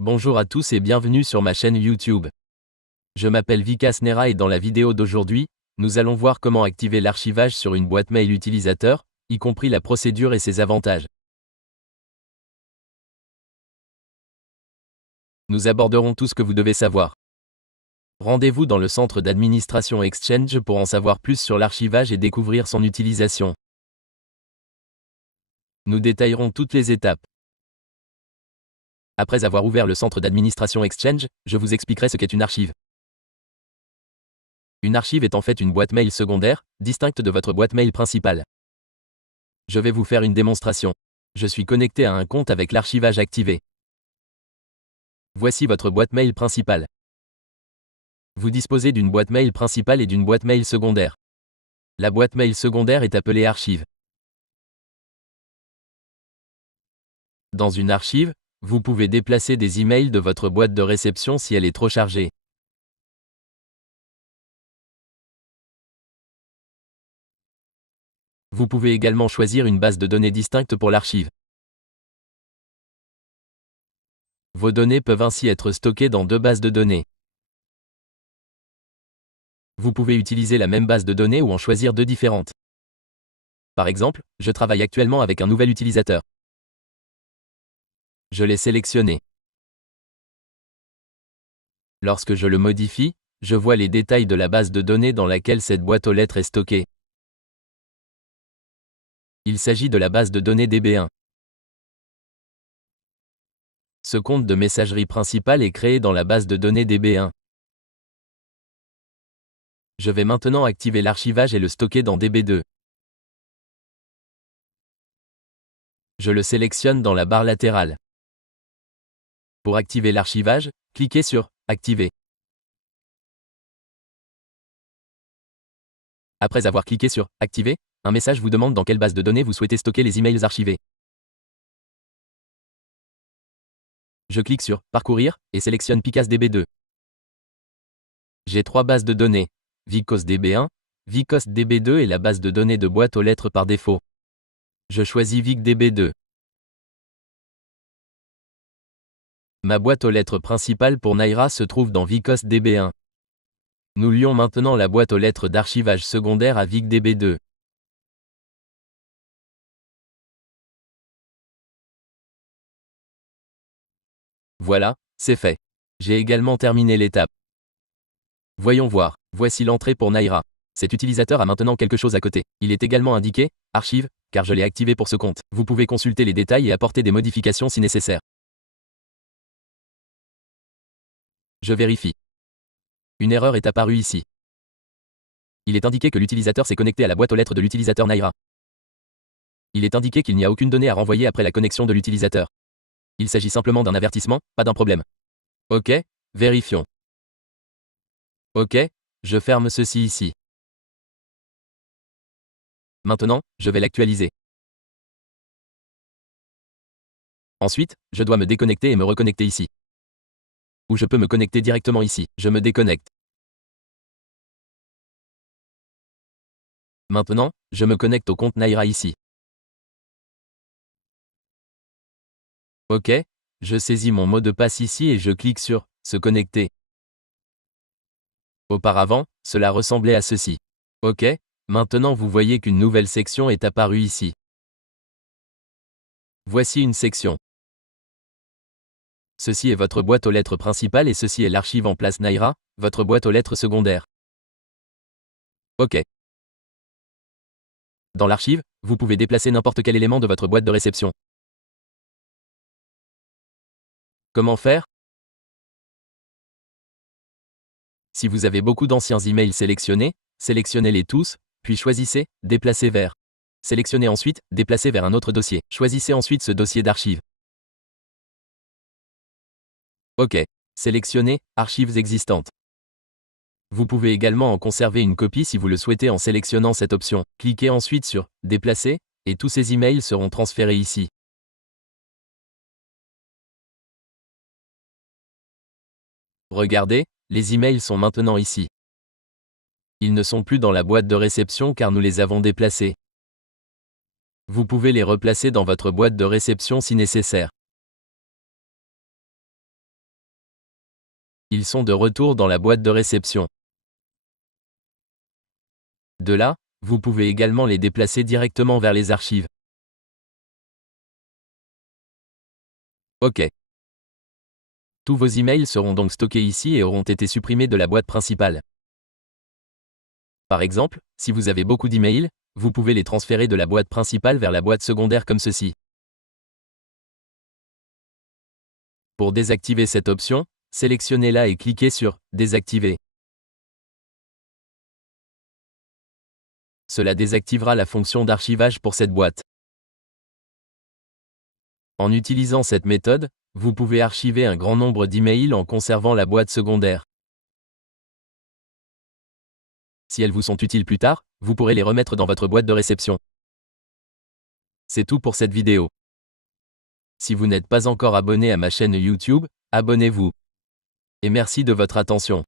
Bonjour à tous et bienvenue sur ma chaîne YouTube. Je m'appelle Vikas Nera et dans la vidéo d'aujourd'hui, nous allons voir comment activer l'archivage sur une boîte mail utilisateur, y compris la procédure et ses avantages. Nous aborderons tout ce que vous devez savoir. Rendez-vous dans le centre d'administration Exchange pour en savoir plus sur l'archivage et découvrir son utilisation. Nous détaillerons toutes les étapes. Après avoir ouvert le centre d'administration Exchange, je vous expliquerai ce qu'est une archive. Une archive est en fait une boîte mail secondaire, distincte de votre boîte mail principale. Je vais vous faire une démonstration. Je suis connecté à un compte avec l'archivage activé. Voici votre boîte mail principale. Vous disposez d'une boîte mail principale et d'une boîte mail secondaire. La boîte mail secondaire est appelée archive. Dans une archive, vous pouvez déplacer des emails de votre boîte de réception si elle est trop chargée. Vous pouvez également choisir une base de données distincte pour l'archive. Vos données peuvent ainsi être stockées dans deux bases de données. Vous pouvez utiliser la même base de données ou en choisir deux différentes. Par exemple, je travaille actuellement avec un nouvel utilisateur. Je l'ai sélectionné. Lorsque je le modifie, je vois les détails de la base de données dans laquelle cette boîte aux lettres est stockée. Il s'agit de la base de données DB1. Ce compte de messagerie principal est créé dans la base de données DB1. Je vais maintenant activer l'archivage et le stocker dans DB2. Je le sélectionne dans la barre latérale. Pour activer l'archivage, cliquez sur « Activer ». Après avoir cliqué sur « Activer », un message vous demande dans quelle base de données vous souhaitez stocker les emails archivés. Je clique sur « Parcourir » et sélectionne Picas DB2. J'ai trois bases de données, Vicos DB1, Vicos DB2 et la base de données de boîte aux lettres par défaut. Je choisis Vic DB2. Ma boîte aux lettres principale pour Naira se trouve dans Vicos DB1. Nous lions maintenant la boîte aux lettres d'archivage secondaire à Vic DB2. Voilà, c'est fait. J'ai également terminé l'étape. Voyons voir, voici l'entrée pour Naira. Cet utilisateur a maintenant quelque chose à côté. Il est également indiqué « Archive » car je l'ai activé pour ce compte. Vous pouvez consulter les détails et apporter des modifications si nécessaire. Je vérifie. Une erreur est apparue ici. Il est indiqué que l'utilisateur s'est connecté à la boîte aux lettres de l'utilisateur Naira. Il est indiqué qu'il n'y a aucune donnée à renvoyer après la connexion de l'utilisateur. Il s'agit simplement d'un avertissement, pas d'un problème. OK, vérifions. OK, je ferme ceci ici. Maintenant, je vais l'actualiser. Ensuite, je dois me déconnecter et me reconnecter ici. Ou je peux me connecter directement ici. Je me déconnecte. Maintenant, je me connecte au compte Naira ici. OK, je saisis mon mot de passe ici et je clique sur « Se connecter ». Auparavant, cela ressemblait à ceci. OK, maintenant vous voyez qu'une nouvelle section est apparue ici. Voici une section. Ceci est votre boîte aux lettres principale et ceci est l'archive en place Naira, votre boîte aux lettres secondaire. OK. Dans l'archive, vous pouvez déplacer n'importe quel élément de votre boîte de réception. Comment faire? Si vous avez beaucoup d'anciens emails sélectionnés, sélectionnez-les tous, puis choisissez « Déplacer vers ». Sélectionnez ensuite « Déplacer vers un autre dossier ». Choisissez ensuite ce dossier d'archives. OK. Sélectionnez « Archives existantes ». Vous pouvez également en conserver une copie si vous le souhaitez en sélectionnant cette option. Cliquez ensuite sur « Déplacer » et tous ces emails seront transférés ici. Regardez, les emails sont maintenant ici. Ils ne sont plus dans la boîte de réception car nous les avons déplacés. Vous pouvez les replacer dans votre boîte de réception si nécessaire. Ils sont de retour dans la boîte de réception. De là, vous pouvez également les déplacer directement vers les archives. OK. Tous vos emails seront donc stockés ici et auront été supprimés de la boîte principale. Par exemple, si vous avez beaucoup d'emails, vous pouvez les transférer de la boîte principale vers la boîte secondaire comme ceci. Pour désactiver cette option, sélectionnez-la et cliquez sur « Désactiver ». Cela désactivera la fonction d'archivage pour cette boîte. En utilisant cette méthode, vous pouvez archiver un grand nombre d'emails en conservant la boîte secondaire. Si elles vous sont utiles plus tard, vous pourrez les remettre dans votre boîte de réception. C'est tout pour cette vidéo. Si vous n'êtes pas encore abonné à ma chaîne YouTube, abonnez-vous. Et merci de votre attention.